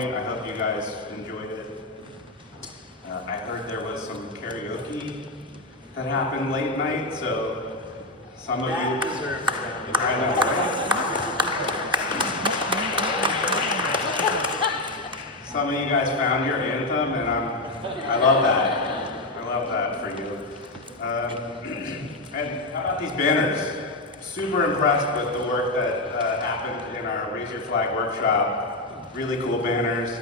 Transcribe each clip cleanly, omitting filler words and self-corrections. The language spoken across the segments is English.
point. I hope you guys enjoyed it. I heard there was some karaoke that happened late night, so some of you... That deserves a round. I know, right? Some of you guys found your anthem, and I love that. I love that for you. And how about these banners? Super impressed with the work that happened in our Raise Your Flag workshop. Really cool banners.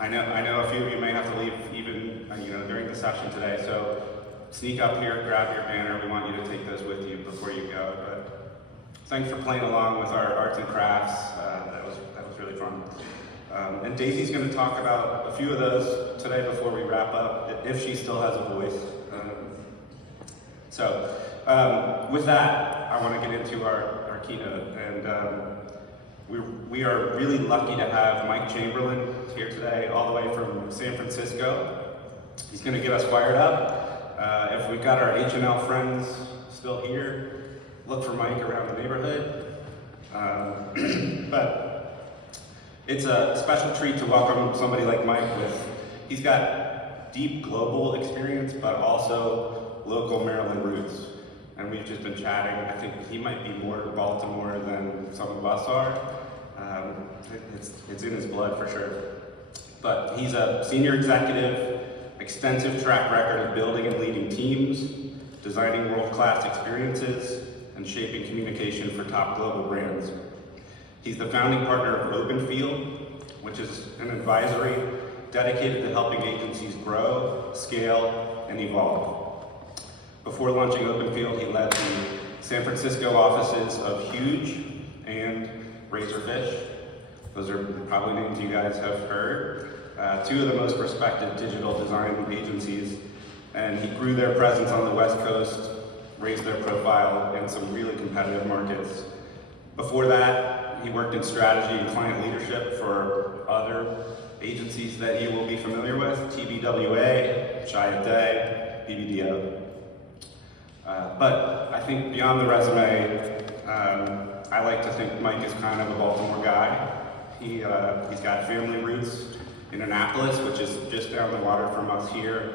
I know a few of you may have to leave even during the session today, so sneak up here, grab your banner. We want you to take those with you before you go. But thanks for playing along with our arts and crafts. That was really fun. And Daisy's going to talk about a few of those today before we wrap up, if she still has a voice. With that, I want to get into our keynote. And we are really lucky to have Mike Chamberlin here today, all the way from San Francisco. He's going to get us fired up. If we've got our H&L friends still here, look for Mike around the neighborhood. But it's a special treat to welcome somebody like Mike he's got deep global experience, but also local Maryland roots. And we've just been chatting. I think he might be more Baltimore than some of us are. It's in his blood for sure. But he's a senior executive, extensive track record of building and leading teams, designing world-class experiences, and shaping communication for top global brands. He's the founding partner of Openfield, which is an advisory dedicated to helping agencies grow, scale, and evolve. Before launching Openfield, he led the San Francisco offices of Huge and Razorfish. Those are probably names you guys have heard. Two of the most respected digital design agencies, and he grew their presence on the West Coast, raised their profile in some really competitive markets. Before that, he worked in strategy and client leadership for other agencies that you will be familiar with, TBWA, Chiat Day, BBDO. But I think beyond the resume, I like to think Mike is kind of a Baltimore guy. He's got family roots in Annapolis, which is just down the water from us here.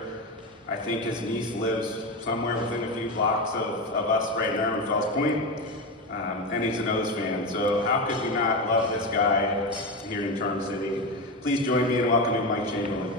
I think his niece lives somewhere within a few blocks of us right now in Fells Point. And he's an O's fan, so how could we not love this guy here in Charm City? Please join me in welcoming Mike Chamberlin.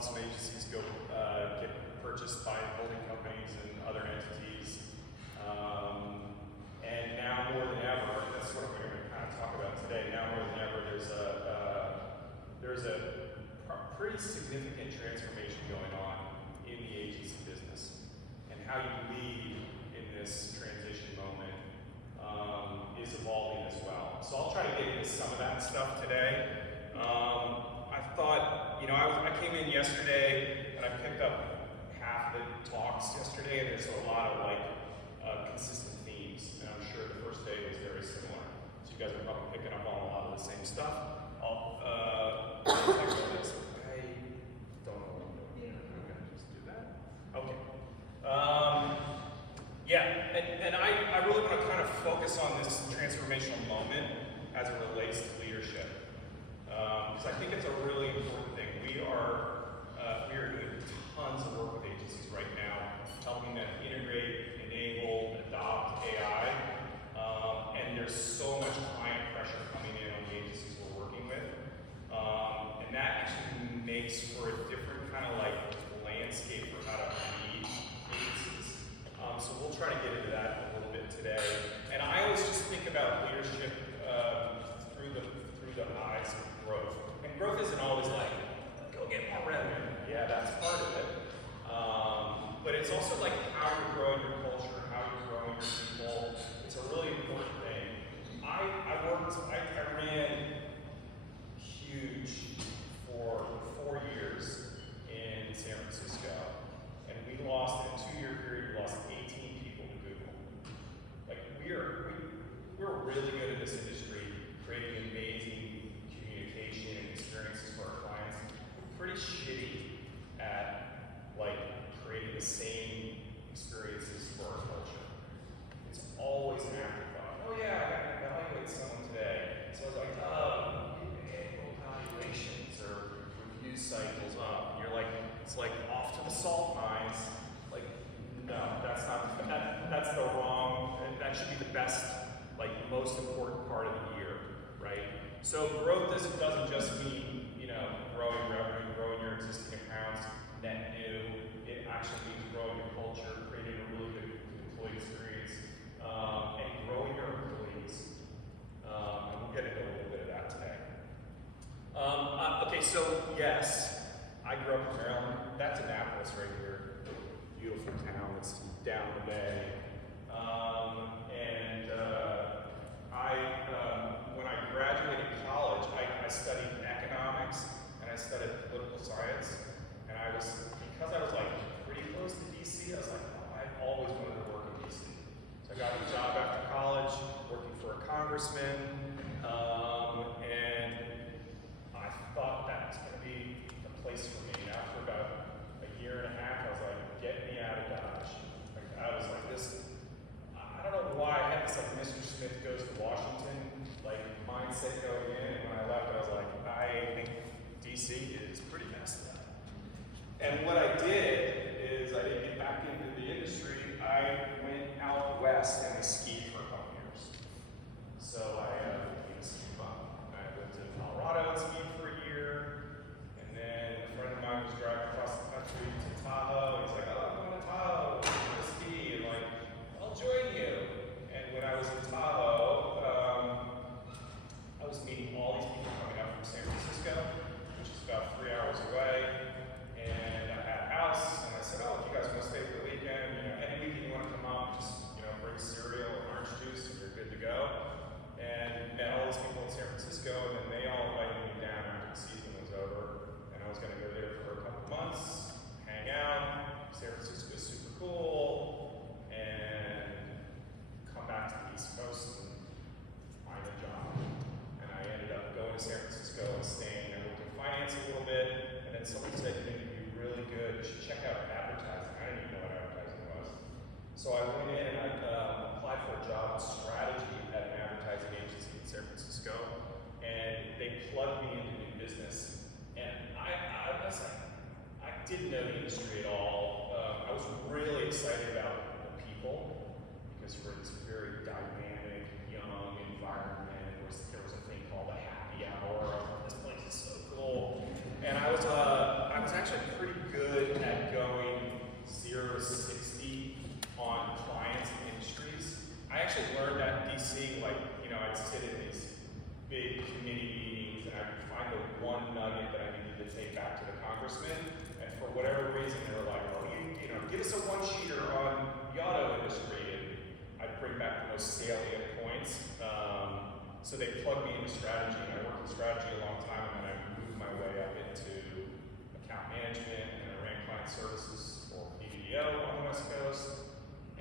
Some agencies get purchased by holding companies and other entities. And now more than ever, that's what we're going to kind of talk about today. Now more than ever, there's a pretty significant transformation going on in the agency business. And how you lead in this transition moment is evolving as well. So I'll try to get into some of that stuff today. I thought, I came in yesterday and I picked up half the talks yesterday, and there's a lot of consistent themes, and I'm sure the first day was very similar. So you guys are probably picking up on a lot of the same stuff. I'll talk about this. I don't know what I'm doing. I'm gonna just do that. Okay. And I really want to kind of focus on this transformational moment as it relates to leadership. Because I think it's a really important thing. We are that's part of it. But it's also like how you're growing your culture, how you're growing your people. It's a really important thing. I ran huge for 4 years in San Francisco, and we lost, in a 2-year period, we lost 18 people to Google. Like, we're really good at this industry, creating amazing communication and experiences for our clients. We're pretty shitty at, like, creating the same experiences for our culture. It's always an afterthought. Oh yeah, I got to evaluate someone today. So I was like, annual evaluations or review cycles up. And you're like, it's like off to the salt mines. Like, no, that's not, that's the wrong, that should be the best, like, most important part of the year, right? So growth doesn't just mean, growing revenue, growing your existing accounts, net new. It actually means growing your culture, creating a really good employee experience, and growing your employees. And we'll get into a little bit of that today. Okay, so yes, I grew up in Maryland. That's Annapolis right here. Beautiful town. It's down the bay. When I graduated college, I studied economics and I studied political science. And because I was like pretty close to DC, I was like, oh, I've always wanted to work in DC. So I got a job after college working for a congressman, and I thought that was going to be the place for me. And after about a year and a half, I was like, get me out of Dodge. Like, I was like this, I don't know why I had this like Mr. Smith goes to Washington like mindset going in, and when I left, I was like, I think DC is pretty messed up. And what I did is I didn't get back into the industry. I went out west and I skied for a couple years. So I became a ski bum. I went to Colorado and skied for a year, and then a friend of mine was driving across the country to Tahoe. He's like, oh, I'm going to Tahoe, I'm going to ski, and like, I'll join you. And when I was in Tahoe, I was meeting all these people coming up from San Francisco, which is about 3 hours away. And I had a house, and I said, oh, if you guys want to stay for the weekend, any weekend you want to come up, just, bring cereal and orange juice, and you're good to go. And met all these people in San Francisco, and then they all invited me down after the season was over. And I was going to go there for a couple months, hang out. San Francisco is super cool, and come back to the East Coast and find a job. And I ended up going to San Francisco and staying. I worked in finance a little bit, and then someone said, you need to be really good, you should check out advertising. I didn't even know what advertising was. So I went in and I applied for a job in strategy at an advertising agency in San Francisco, and they plugged me into new business. And I was like, I didn't know the industry at all. I was really excited about the people, because we're in this very dynamic, young environment. There was a thing called a happy hour. This place is so cool. And I was actually pretty good at going 0 to 60 on clients and industries. I actually learned that in DC, I'd sit in these big committee meetings and I would find the one nugget that I needed to take back to the congressman. And for whatever reason, they were like, oh, give us a one-sheeter on the auto industry. And I'd bring back the most salient points. So they plugged me into strategy, and I worked in strategy a long time, and then I moved my way up into account management, and I ran client services for PBO on the West Coast,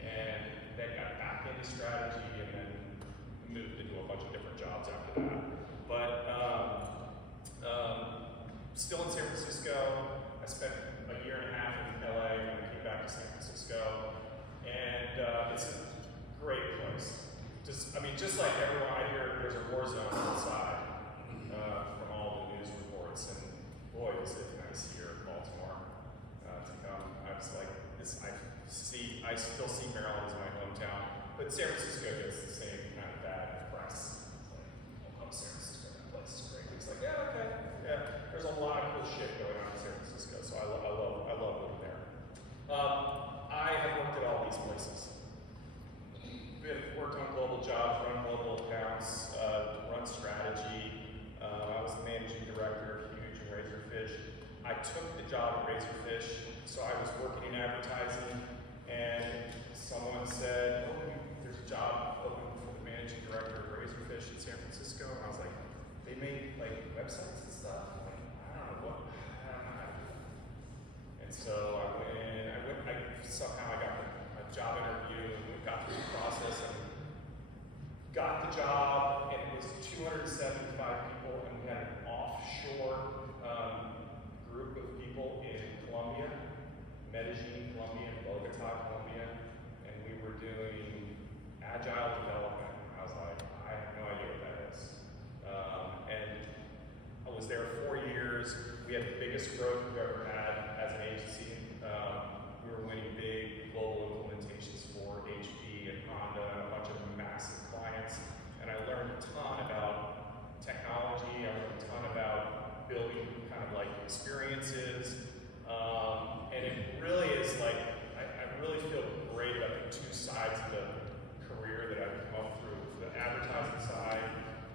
and then got back into strategy, and then moved into a bunch of different jobs after that. But still in San Francisco, I spent a year and a half in LA, and I came back to San Francisco, and it's a great place. Just like everyone, I hear there's a war zone outside from all the news reports, and boy, is it nice here in Baltimore to come. I was like, I still see Maryland as my hometown, but San Francisco gets the same kind of bad press. It's like, oh, San Francisco, that place is great. It's like, yeah, okay, yeah. There's a lot of cool shit going on in San Francisco, so I love living there. I have worked at all these places. Worked on global jobs, run global accounts, run strategy. I was the managing director of Huge and Razorfish. I took the job at Razorfish Razorfish. So I was working in advertising, and someone said, "Oh, there's a job open for the managing director of Razorfish in San Francisco." And I was like, "They make like websites and stuff." I'm like, I don't know how to do that. And so somehow I got a job interview, and we got through the process and got the job, and it was 275 people, and we had an offshore group of people in Colombia, Medellin, Colombia, and Bogota, Colombia, and we were doing agile development. I was like, I have no idea what that is. And I was there 4 years. We had the biggest growth we've ever had as an agency. We were winning big global implementations for HP and Honda and a bunch of massive clients. And I learned a ton about technology. I learned a ton about building kind of like experiences. And it really is like, I really feel great about the two sides of the career that I've come up through. The advertising side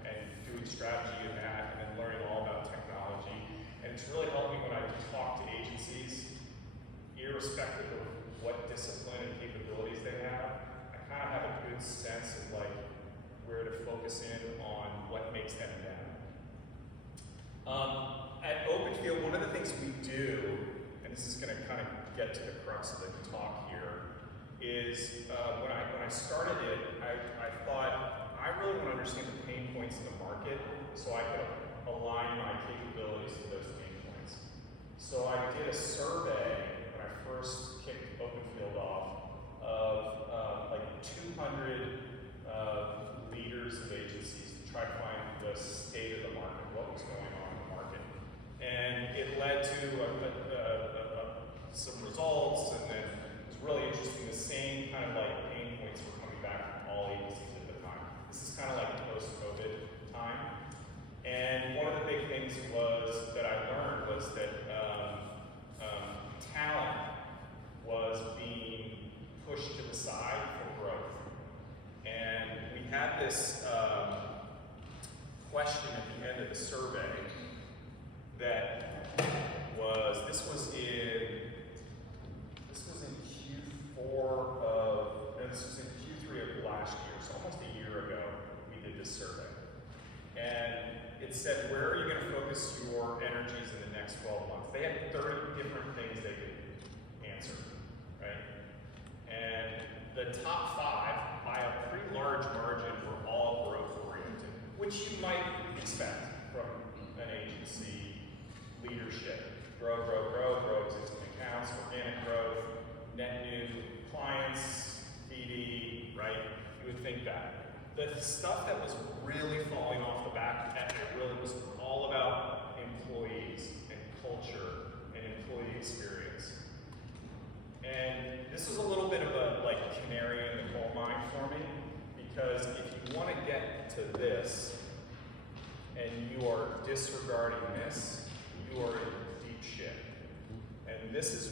and doing strategy in that, and then learning all about technology. And it's really helped me when I talk to agencies, irrespective of what discipline and capabilities they have. I kind of have a good sense of like where to focus in on what makes them them. At Openfield, one of the things we do, and this is going to kind of get to the crux of the talk here, is when I started it, I thought I really want to understand the pain points in the market so I could align my capabilities to those pain points. So I did a survey when I first kicked Openfield off of like 200 leaders of agencies to try to find the state of the market, what was going on in the market. And it led to some results, and then it was really interesting. The same kind of like pain points were coming back from all agencies at the time. This is kind of like post-COVID time. And one of the big things that I learned was that talent was being pushed to the side for growth. And we had this question at the end of the survey that was, this was in Q3 of last year, so almost a year ago we did this survey. And it said, where are you going to focus your energies in the next 12 months? They had 30 different things they could answer, right? And the top 5, by a pretty large margin, were all growth-oriented, which you might expect from an agency leadership. Grow existing accounts, organic growth, net new clients, BD, right? You would think that. The stuff that was really falling off the back, that really was all about employees and culture and employee experience. And this was a little bit of a like canary in the coal mine for me, because if you want to get to this and you are disregarding this, you are in deep shit. And this was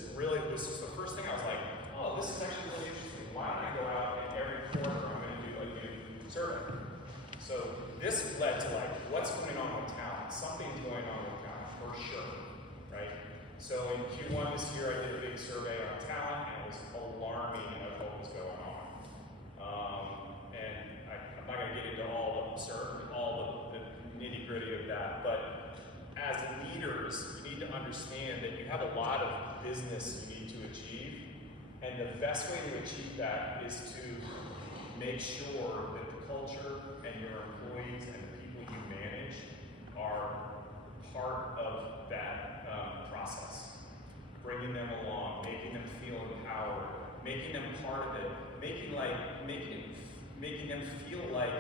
the first thing I was like, oh, this is actually really interesting. Why don't I go out and every quarter I'm going to do a new survey? So this led to like, what's going on with talent? Something's going on with talent for sure, right? So in Q1 this year, I did a big survey on talent, and it was alarming of what was going on. And I'm not going to get into all the nitty gritty of that, but as leaders, you need to understand that you have a lot of business you need to achieve, and the best way to achieve that is to make sure that the culture and your employees and the people you manage are part of that process. Bringing them along, making them feel empowered, making them part of it, making them feel like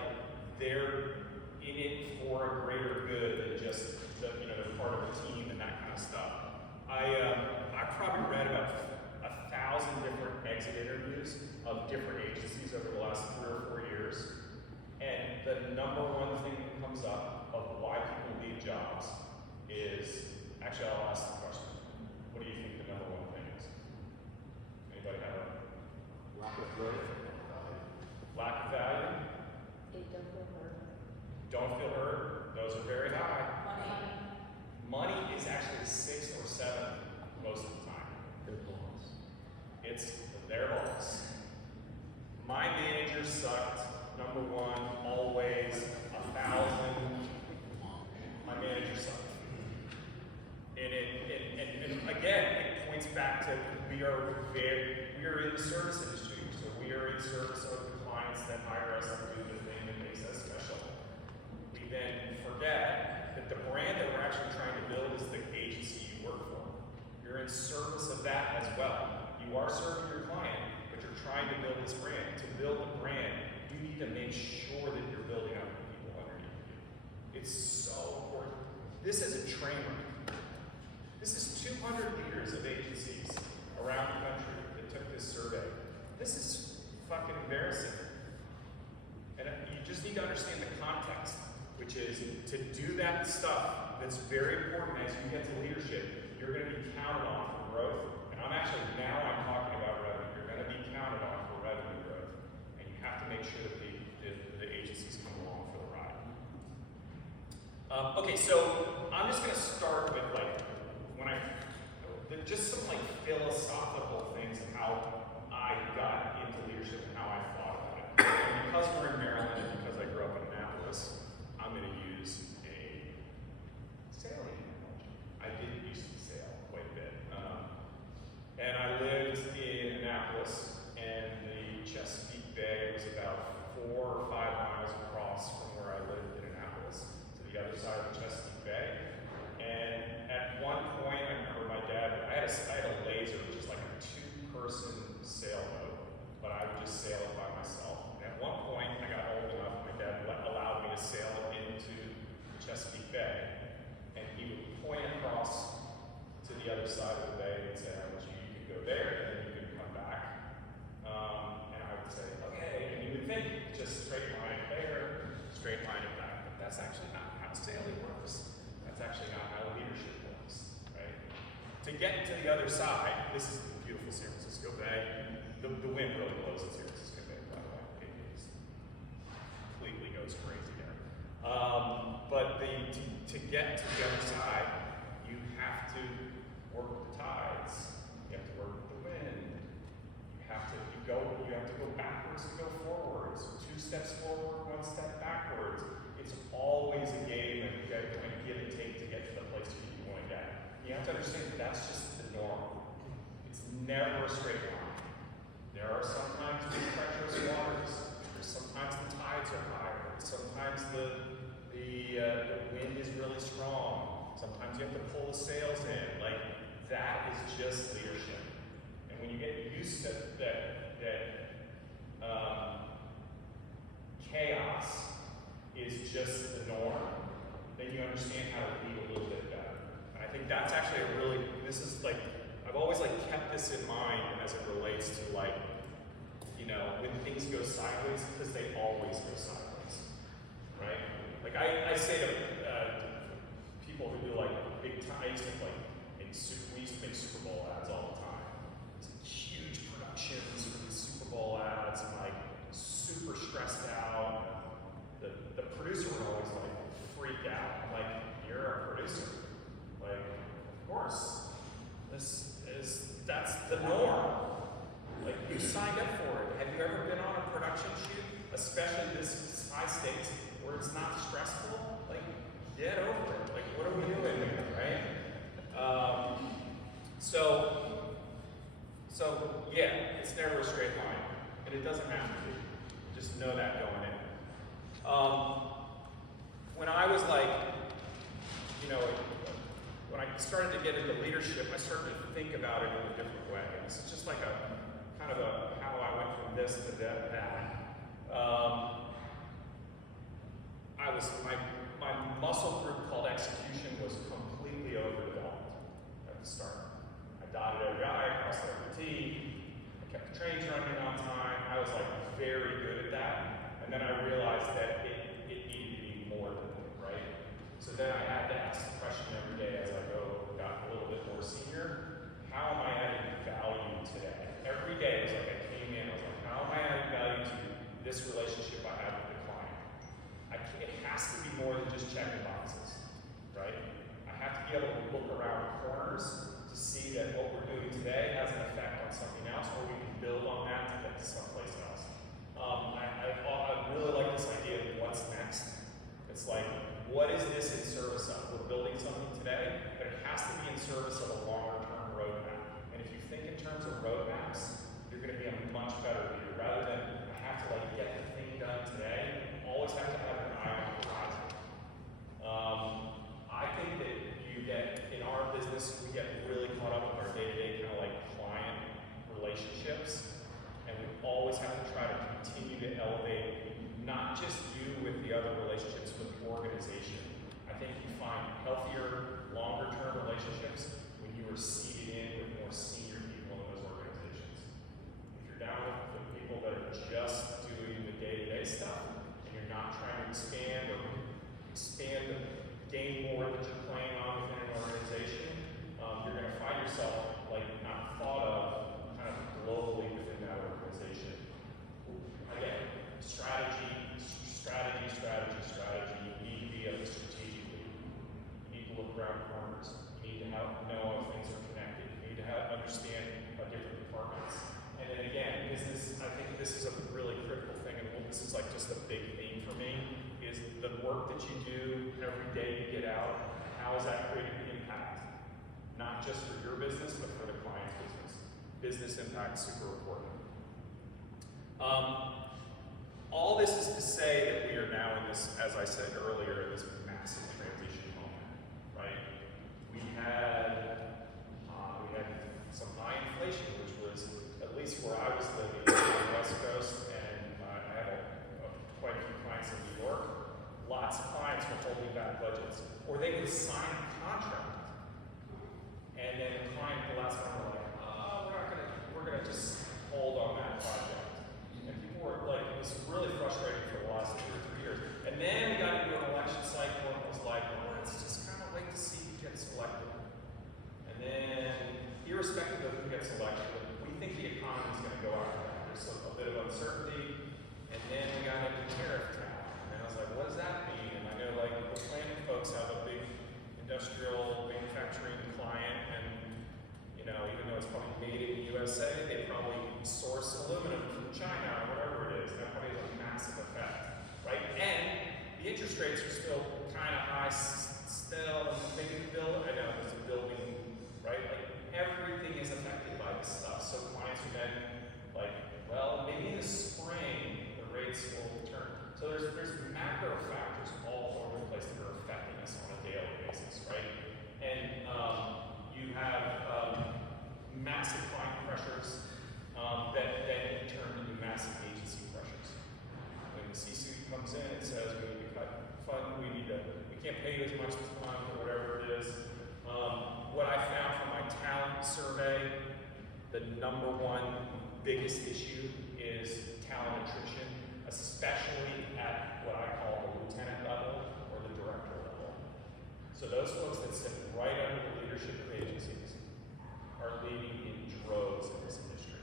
they're in it for a greater good than just they're part of a team and that kind of stuff. I probably read about 1,000 different exit interviews of different agencies over the last 3 or 4 years, and the number one thing that comes up of why people leave jobs is, actually I'll ask the question, what do you think the number one thing is? Anybody have a lack of growth? Lack of value? They don't feel heard. Don't feel heard? Those are very high. Money. Money is actually 6th or 7th most of the time. it's their boss. My manager sucked, number one, always, 1,000. My manager sucked. And again, it points back to we are in the service industry, so we are in service of the clients that hire us to do the thing that makes us special. We then forget that the brand that we're actually trying to build is the agency you work for. You're in service of that as well. You are serving your client, but you're trying to build this brand. To build a brand, you need to make sure that you're building up the people underneath you. It's so important. This is a train wreck. This is 200 leaders of agencies around the country that took this survey. This is fucking embarrassing. And you just need to understand the context, which is to do that stuff that's very important as you get to leadership. You're going to be counted on for growth. And I'm talking about revenue. You're going to be counted on for revenue growth. And you have to make sure that the agencies come along for the ride. Okay, so I'm just going to start with just some philosophical things of how I got into leadership and how I thought about it. And because we're in Maryland and because I grew up in Annapolis, I'm going to use a sailing analogy. I did used to sail quite a bit. And I lived in Annapolis, and the Chesapeake Bay was about 4 or 5 miles across from where I lived in Annapolis to the other side of the Chesapeake Bay. And at one point, I remember my dad, I had a laser, which is like a 2-person sailboat, but I would just sail it by myself. And at one point, I got old enough, my dad allowed me to sail it into the Chesapeake Bay. And he would point across to the other side of the bay and say, I want you can go there, and then you can come back. And I would say, okay, and you would think, just straight line it there, straight line it back. But that's actually not how sailing works. That's actually not how leadership works, right? To get to the other side, this is the beautiful San Francisco Bay. The wind really blows in San Francisco Bay, by the way. It is completely goes crazy there. But to get to the other side, you have to work with the tides. You have to work with the wind. You have to go backwards and go forwards. 2 steps forward, 1 step backwards. It's always a game, and you got to kind of give and take to get to the place you want to get. You have to understand that that's just the norm. It's never a straight line. There are sometimes big treacherous waters. There's sometimes the tides are higher. Sometimes the wind is really strong. Sometimes you have to pull the sails in. Like, that is just leadership. And when you get used to that chaos is just the norm, then you understand how to lead a little bit better. And I think that's actually I've always kept this in mind as it relates to when things go sideways, because they always go sideways, right? I say to people who do big time, we used to make Super Bowl ads all the time. Huge productions for these Super Bowl ads, and super stressed out. The producer would always freak out. I'm like, you're a producer. Of course. That's the norm. You signed up for it. Have you ever been on a production shoot, especially this high stakes, where it's not stressful? Get over it. What are we doing here, right? So yeah, it's never a straight line, and it doesn't have to be. Just know that going in. When I was when I started to get into leadership, I started to think about it in a different way. It's just how I went from this to that. My muscle group called execution was completely overdeveloped at the start. I dotted every I, crossed every T, I kept the trains running on time. I was very good at that. And then I realized that it needed to be more than that, right? So then I had to ask the question every day as I got a little bit more senior, how am I adding value today? Every day it was I came in, I was how am I adding value to this relationship I have with the client? It has to be more than just checking boxes, right? I have to be able to look around corners to see that what we're doing relationships, and we always have to try to continue to elevate not just you with the other relationships, but the organization. I think you find healthier, longer-term relationships when you are seated in with more senior people in those organizations. If you're down with the people that are just doing the day-to-day stuff, and you're not trying to expand and gain more that you're playing on within an organization, you're going to find yourself like not thought of kind of globally within that organization. Again, strategy. You need to be able to strategically. You need to look around corners. You need to know how things are connected. You need to understand different departments. And then again, business, I think this is a really critical thing, and this is like just a big theme for me, is the work that you do every day you get out, how is that creating impact? Not just for your business, but for the client's business. Business impact is super important. All this is to say that we are now in this, as I said earlier, this massive transition moment, right? We had some high inflation, which was, at least where I was living on the West Coast, and I have quite a few clients in New York. Lots of clients were holding back budgets, or they would sign a contract, and then the client at the last one were like, "Oh, we're gonna just hold on that project." And people were like, it was really frustrating for the last 2 or 3 years. And then we got into an election cycle, and it was like, well, let's just kind of wait to see who gets elected. And then, irrespective of who gets elected, we think the economy is going to go after that. There's a bit of uncertainty. And then we got into tariff cap. And I was like, what does that mean? And I know, like, the planning folks have a big industrial manufacturing client, and, you know, even though it's probably made in the USA, they probably source aluminum from China or whatever it is. That probably has a massive effect, right? And the interest rates are still kind of high still. Maybe the bill, I know there's a building, right? Like everything is affected by this stuff. So clients are then like, well, maybe in the spring the rates will return. So there's macro factors all over the place that are affecting us on a daily basis, right? And you have massive client pressures that in turn into massive agency pressures. When the C-suite comes in and says we need to cut fund, we can't pay you as much this month or whatever it is. What I found from my talent survey, the number one biggest issue is talent attrition, especially at what I call the lieutenant level or the director level. So those folks that sit right under the leadership of agencies are leaving in droves in this industry.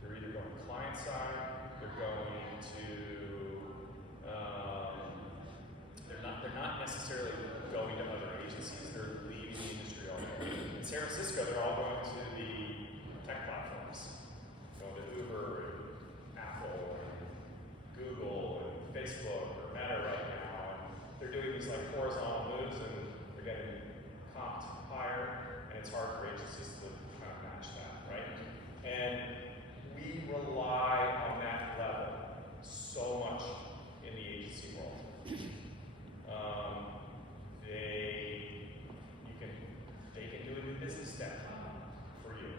They're either going client side, they're going to, they're not necessarily going to other agencies, they're leaving the industry altogether. In San Francisco, they're all going to the tech platforms, going to Uber, or Apple, or Google, or Facebook, or Meta right now, and they're doing these like horizontal moves, and they're getting comped higher, and it's hard for agencies to kind of match that, right? And we rely on that level so much in the agency world. They can do a new business deck for you.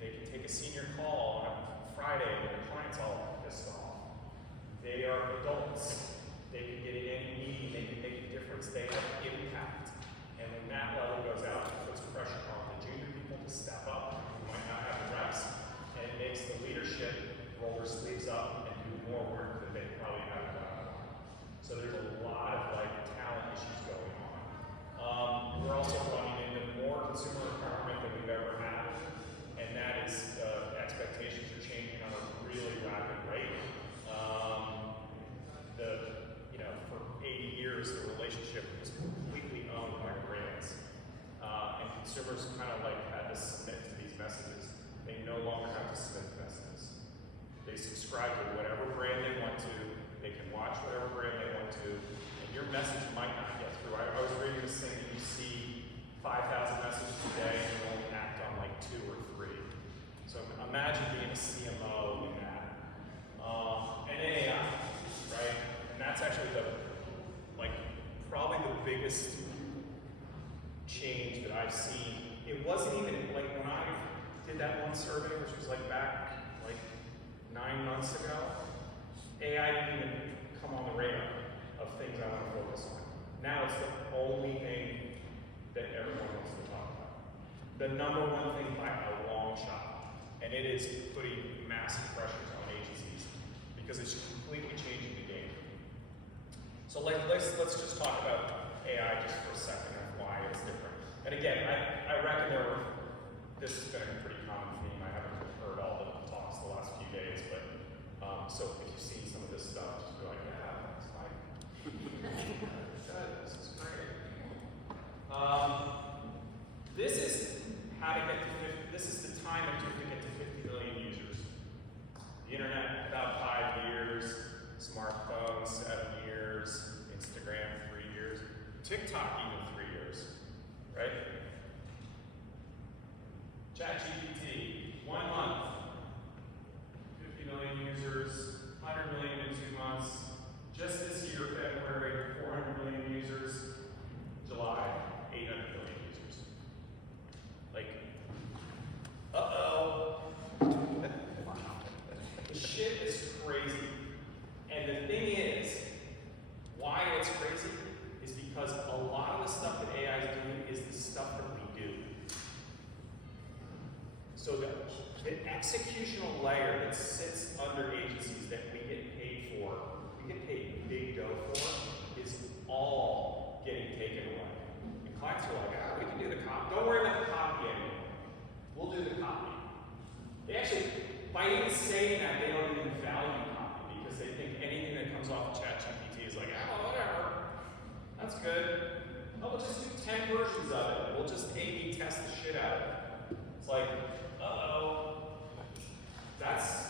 They can take a senior call on Friday when the client's all pissed off. They are adults. They can get in any meeting. They can make a difference. They have impact. And when that level goes out, it puts pressure on the junior people to step up who might not have the reps, and it makes the leadership roll their sleeves up and do more work than they probably haven't done. So there's a lot of like talent issues going on. We're also running into more consumer empowerment than we've ever had, and that is expectations are changing on a really rapid rate. For 80 years, the relationship was completely owned by brands, and consumers kind of like had to submit to these messages. They no longer have to submit to messages. They subscribe to whatever brand they want to. They can watch whatever brand they want to, and your message might not get through. I was reading this thing that you see 5,000 messages a day and you only act on like 2 or 3. So imagine being a CMO in that. And AI, right? And that's actually probably the biggest change that I've seen. It wasn't even like when I did that one survey, which was like back like 9 months ago, AI didn't even come on the radar of things I want to focus on. Now it's the only thing that everyone wants to talk about. The number one thing by a long shot. And it is putting massive pressures on agencies because it's completely changing the game. So let's just talk about AI just for a second and why it's different. And again, I reckon this has been a pretty common theme. I haven't heard all the talks the last few days, but so if you've seen some of this stuff, just be like, yeah, that's fine. This is great. This is how to get to 50, this is the time it took to get to 50 million users. The internet, about 5 years. Smartphones, 7 years. Instagram, 3 years. TikTok, even 3 years. Right? ChatGPT, 1 month. 50 million users. 100 million in 2 months. Just this year, February, 400 million users. July, 800 million users. Like, uh-oh. Shit is crazy. And the thing is, why it's crazy is because a lot of the stuff that AI is doing is the stuff that we do. So the executional layer that sits under agencies that we get paid for, we get paid big dough for, is all getting taken away. And clients are like, we can do the copy. Don't worry about the copy anymore. We'll do the copy. They actually, by even saying that, they don't even value copy because they think anything that comes off of ChatGPT is like, whatever. That's good. Oh, we'll just do 10 versions of it. We'll just A/B test the shit out of it. It's like, that's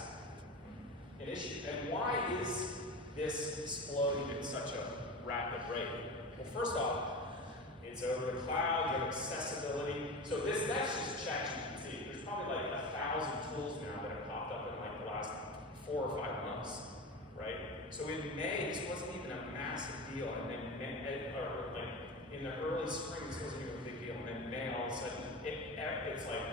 an issue. And why is this exploding at such a rapid rate? Well, first off, it's over the cloud, you have accessibility. So that's just ChatGPT. There's probably like 1,000 tools now that have popped up in like the last 4 or 5 months, right? So in May, this wasn't even a massive deal, and then or like in the early spring, this wasn't even a big deal, and then May, all of a sudden, it's like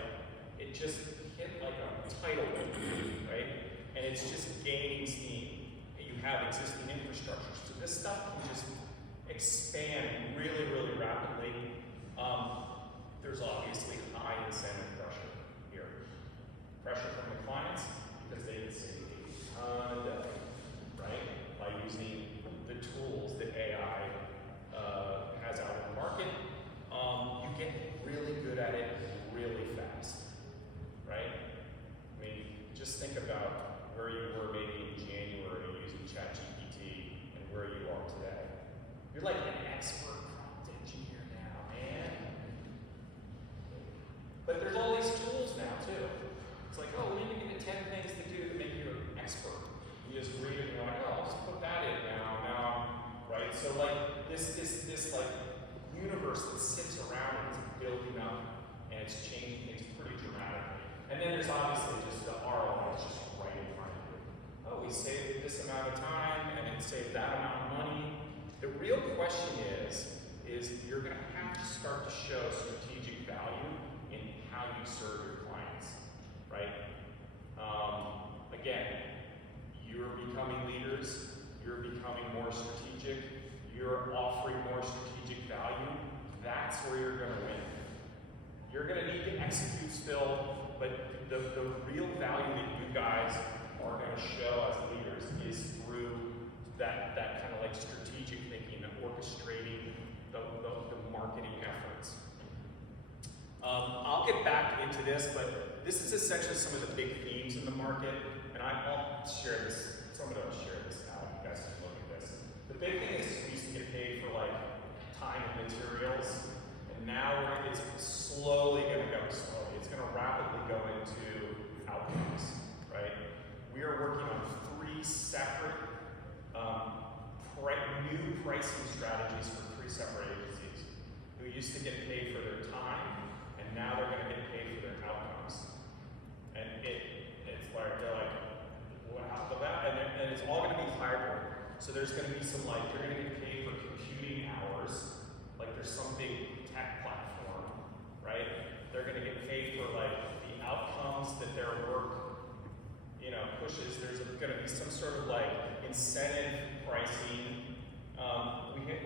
it just hit like a tidal wave, right? And it's just gaining steam. And you have existing infrastructure, so this stuff can just expand really, really rapidly. There's obviously high incentive pressure here. Pressure from the clients because they can save a ton of dough, right? By using the tools that AI has out in the market. You get really good at it really fast, right? I mean, just think about where you were maybe in January using ChatGPT and where you are today. You're like an expert prompt engineer now, man. But there's all these tools now too. It's like, we need to give it 10 things to do to make you an expert. You just read it and you're like, I'll just put that in now, right? So like this like universe that sits around it is building up and it's changing things pretty dramatically. And then there's obviously just the ROI is just right in front of you. Oh, we saved this amount of time and it saved that amount of money. The real question is you're going to have to start to show strategic value in how you serve your clients, right? Again, you're becoming leaders, you're becoming more strategic, you're offering more strategic value. That's where you're going to win. You're going to need to execute still, but the real value that you guys are going to show as leaders is through that kind of like strategic thinking, orchestrating the marketing efforts. I'll get back into this, but this is essentially some of the big themes in the market, and I'll share this. So I'm going to share this now. You guys can look at this. The big thing is we used to get paid for like time and materials, and now it's slowly going to go slowly. It's going to rapidly go into outcomes, right? We are working on 3 separate new pricing strategies for 3 separate agencies who used to get paid for their time, and now they're going to get paid for their outcomes. And it's like they're like, wow, and it's all going to be hybrid. So there's going to be some like you're going to get paid for computing hours, like there's some big tech platform, right? They're going to get paid for like the outcomes that their work going to be some sort of like incentive pricing.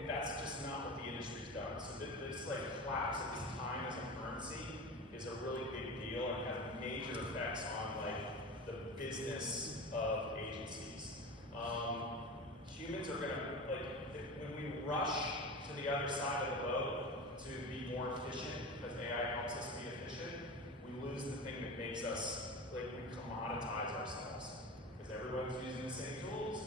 That's just not what the industry's done. So this like collapse of this time as a currency is a really big deal and has major effects on like the business of agencies. Humans are going to, like, when we rush to the other side of the boat to be more efficient, because AI helps us be efficient, we lose the thing that makes us, like, we commoditize ourselves. Because everyone's using the same tools,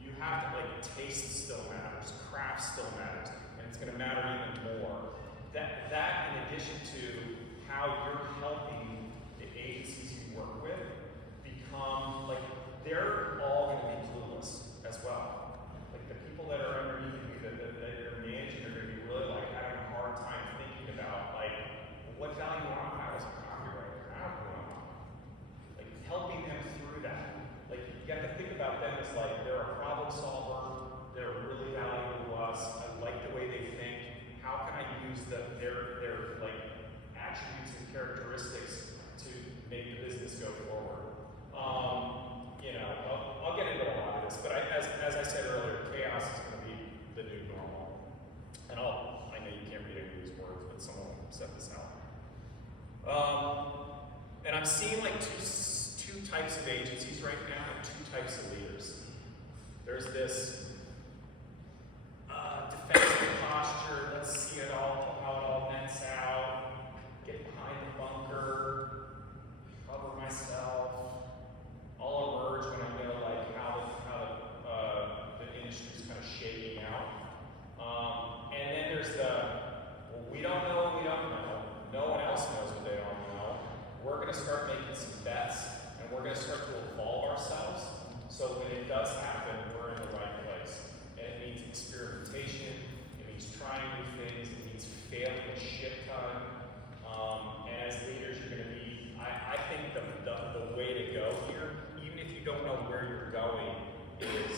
you have to, like, taste still matters, craft still matters, and it's going to matter even more. That in addition to how you're helping the agencies you work with become, like, they're all going to be clueless as well. Like, the people that are underneath you, that you're managing, are going to be really, like, having a hard time thinking about, like, what value am I as a copywriter? How do I? Like, helping them through that. Like, you got to think about them as, like, they're a problem solver, they're really valuable to us, I like the way they think, how can I use their like, attributes and characteristics to make the business go forward? You know, I'll get into a lot of this, but as I said earlier, chaos is going to be the new normal. And I know you can't read any of these words, but someone set this out. And I'm seeing like two types of agencies right now and two types of leaders. There's this defensive posture, let's see it all, how it all nets out, get behind the bunker, cover myself. I'll emerge when I know like how the industry's kind of shaking out. And then there's well, we don't know what we don't know. No one else knows what they don't know. We're going to start making some bets, and we're going to start to evolve ourselves. So when it does happen, we're in the right place. And it means experimentation. It means trying new things. It means failing a shit ton. And as leaders, you're going to be. I think the way to go here, even if you don't know where you're going, is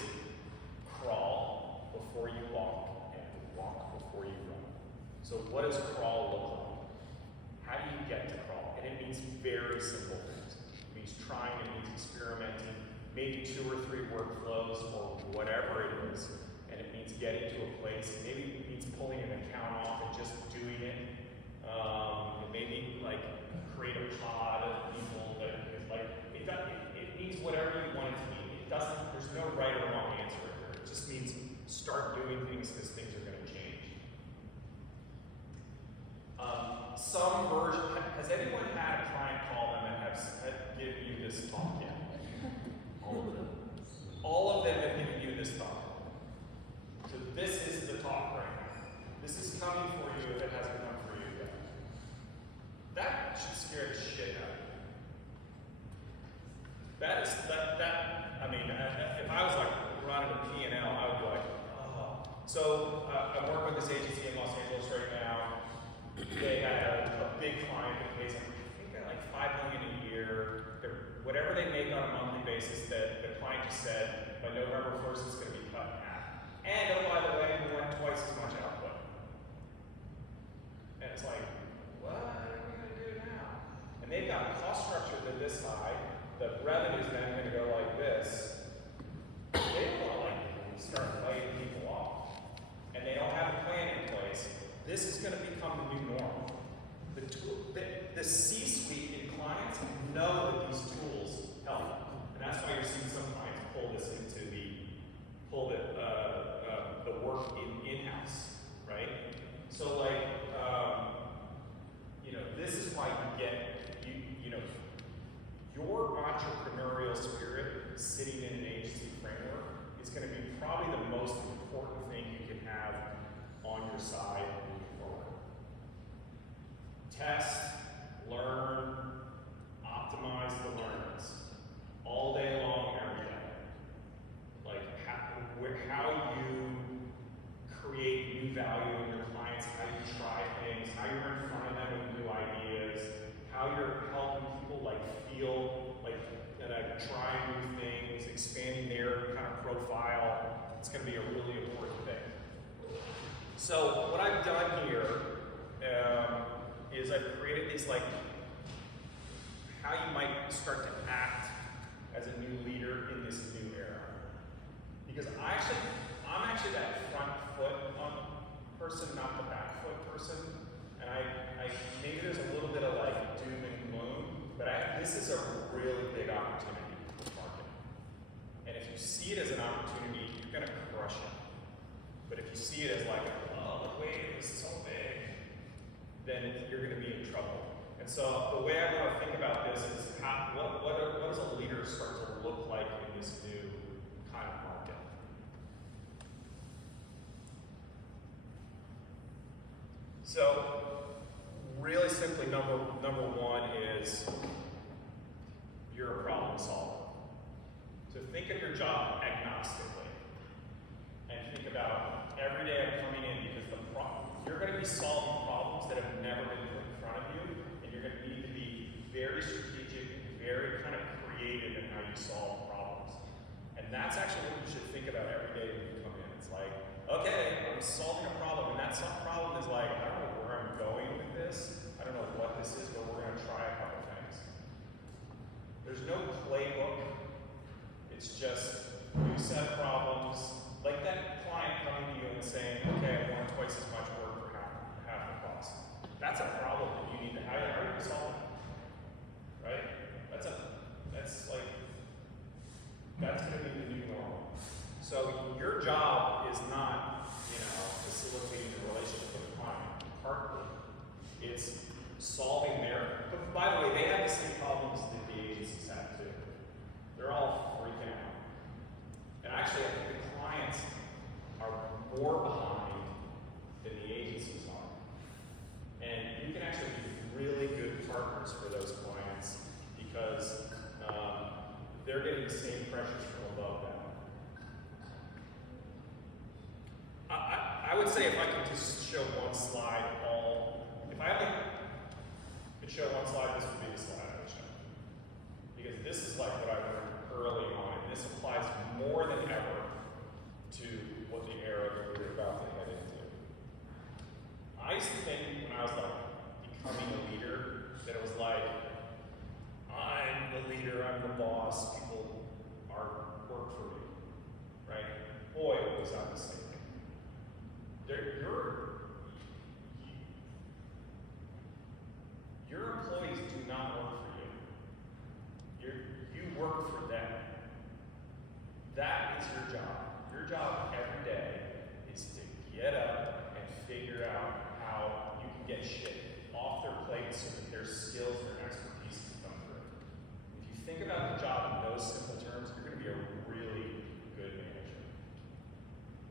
crawl before you walk and walk before you run. So what does crawl look like? How do you get to crawl? And it means very simple things. It means trying, it means experimenting, maybe 2 or 3 workflows or whatever it is. And it means getting to a place. Maybe it means pulling an account off and just doing it. And maybe like create a pod of people that is like, it means whatever you want it to mean. It doesn't, there's no right or wrong answer here. It just means start doing things because things are going to change. Some version, has anyone had a client call them and have given you this talk yet? All of them. All of them have given you this talk. So this is the talk right now. This is coming for you if it hasn't come for you yet. That should scare the shit out of you. I mean, if I was like running a P&L, I would be like, oh. So I'm working with this agency in Los Angeles right now. They had a big client that pays them, I think they're like $5 million a year. Whatever they make on a monthly basis, that the client just said, by November 1st, it's going to be cut in half. And oh, by the way, we want twice as much output. And it's like, what are we going to do now? And they've got a cost structure that this high. The revenue's then going to go like this. They don't want to like start laying people off. And they don't have a plan in place. This is going to become the new norm. The C-suite in clients know that these tools help. And that's why you're seeing some clients pull this into the work in-house, right? So like, this is why you get, your entrepreneurial spirit sitting in an agency framework is going to be probably the most important thing you can have on your side moving forward. Test, learn, optimize the learns all day long, every day. Like how you create new value in your clients, how you try things, how you're in front of them with new ideas, how you're helping people like feel like that I'm trying new things, expanding their kind of profile. It's going to be a really important thing. So what I've done here is I've created these like how you might start to act as a new leader in this this new era. Because I'm actually that front foot person, not the back foot person. And I maybe there's a little bit of like doom and gloom, but this is a really big opportunity for the market. And if you see it as an opportunity, you're gonna crush it. But if you see it as like, oh, the wave is so big, then you're gonna be in trouble. And so the way I want to think about this is what does a leader start to look like in this new kind of market? So really simply, number one is you're a problem solver. So think of your job agnostically, and think about every day I'm coming in because you're going to be solving problems that have never been put in front of you, and you're going to need to be very strategic, very kind of creative in how you solve problems. And that's actually what you should think about every day when you come in. It's like, okay, I'm solving a problem, and that problem is like, I don't know where I'm going with this. I don't know what this is, but we're going to try a couple things. There's no playbook. It's just new set of problems. Like that client coming to you and saying, okay, I want twice as much work for half the cost. That's a problem that you need to, how are you solve it? Right? That's going to be the new normal. So your job is not, facilitating the relationship with the client. Partly, it's solving their. But by the way, they have the same problems that the agencies have too. They're all freaking out. And actually, I think the clients are more behind than the agencies are. And you can actually be really good partners for those clients because they're getting the same pressures from above them. I would say if I could just show one slide, if I only could show one slide, this would be the slide I would show. Because this is like what I learned early on, and this applies more than ever to what the era that we're about to head into. I used to think when I was like becoming a leader that it was like, I'm the leader, I'm the boss, people work for me, right? Boy, was I mistaken. Your employees do not work for you. You work for them. That is your job. Your job every day is to get up and figure out how you can get shit off their plate so that their skills, their expertise can come through. If you think about the job in those simple terms, you're going to be a really good manager.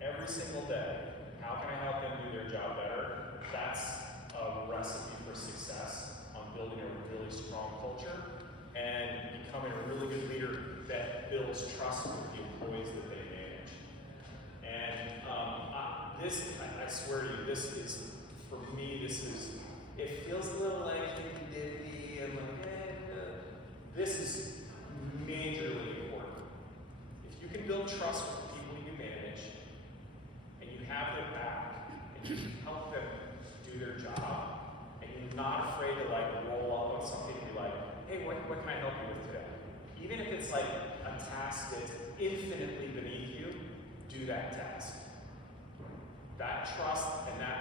Every single day, how can I help them do their job better? That's a recipe for success on building a really strong culture and becoming a really good leader that builds trust with the employees that they manage. And I swear to you, this is, for me, it feels a little like hippy-dippy and like, this is majorly important. If you can build trust with the people you manage, and you have their back, and you help them do their job, and you're not afraid to like roll up on something and be like, hey, what can I help you with today? Even if it's like a task that's infinitely beneath you, do that task. That trust and that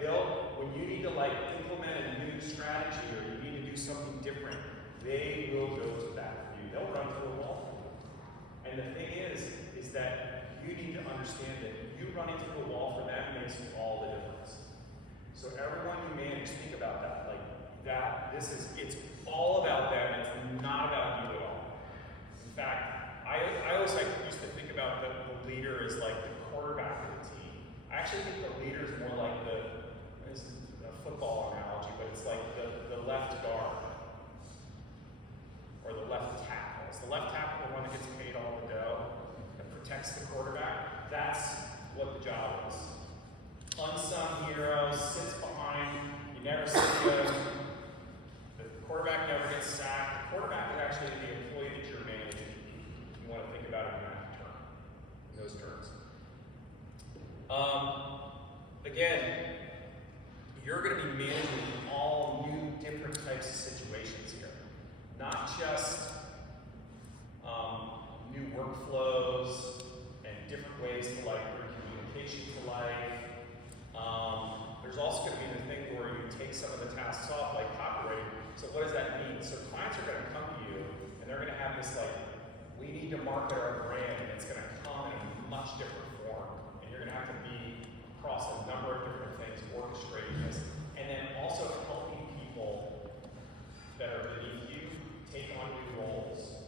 they'll when you need to like implement a new strategy or you need to do something different, they will go to bat for you. They'll run through a wall for you. And the thing is that you need to understand that you running through a wall for them makes all the difference. So everyone you manage, think about that. Like that, it's all about them, it's not about you at all. In fact, I always used to think about the leader as like the quarterback of the team. I actually think the leader is more like this is a football analogy, but it's like the left guard or the left tackle. Is the left tackle the one that gets paid all the dough and protects the quarterback? That's what the job is. Unsung hero, sits behind, you never see him. The quarterback never gets sacked. The quarterback is actually the employee that you're managing. You want to think about it in those terms. Again, you're going to be managing all new different types of situations here. Not just workflows and different ways to like bring communication to life. There's also going to be the thing where you take some of the tasks off, like copywriting. So what does that mean? So clients are going to come to you and they're going to have this like, we need to market our brand, and it's going to come in a much different form. And you're going to have to be across a number of different things, orchestrating this, and then also helping people that are beneath you take on new roles,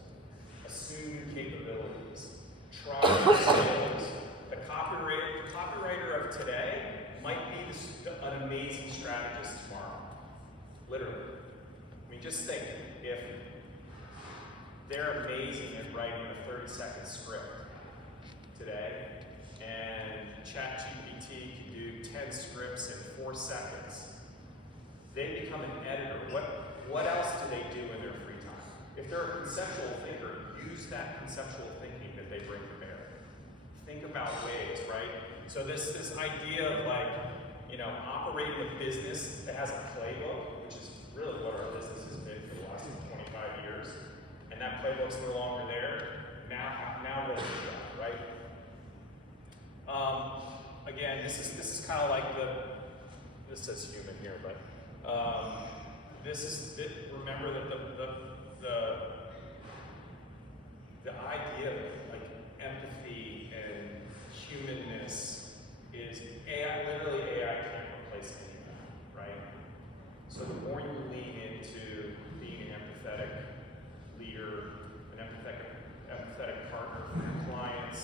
assume new capabilities, try new skills. The copywriter of today might be an amazing strategist tomorrow. Literally. I mean, just think, if they're amazing at writing a 30-second script today, and ChatGPT can do 10 scripts in 4 seconds, they become an editor. What else do they do in their free time? If they're a conceptual thinker, use that conceptual thinking that they bring to bear. Think about ways, right? So this idea of like, operating a business that has a playbook, which is really what our business has been for the last 25 years, and that playbook's no longer there. Now what do we do, right? Again, this is kind of like this says human here, but remember that the idea of like empathy and humanness is AI. Literally, AI can't replace any of that, right? So the more you lean into being an empathetic leader, an empathetic partner for your clients,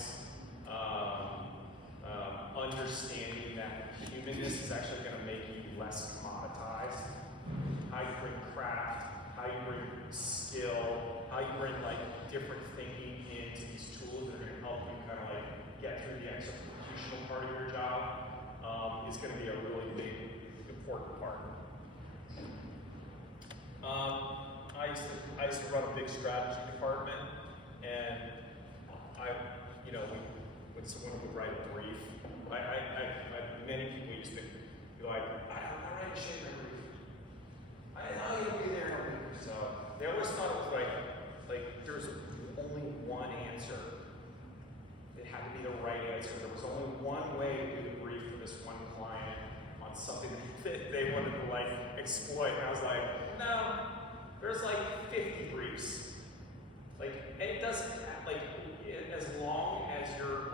understanding that humanness is actually going to make you less commoditized. How you bring craft, how you bring skill, how you bring like different thinking into these tools that are going to help you kind of like get through the executional part of your job is going to be a really big, important part. I used to run a big strategy department, and when someone would write a brief, many people used to be like, I write a shaker brief. I know you'll be there in a week or so. They always thought it was like there's only one answer. It had to be the right answer. There was only one way to do the brief for this one client on something that they wanted to like exploit. And I was like, no, there's like 50 briefs. And it doesn't, as long as you're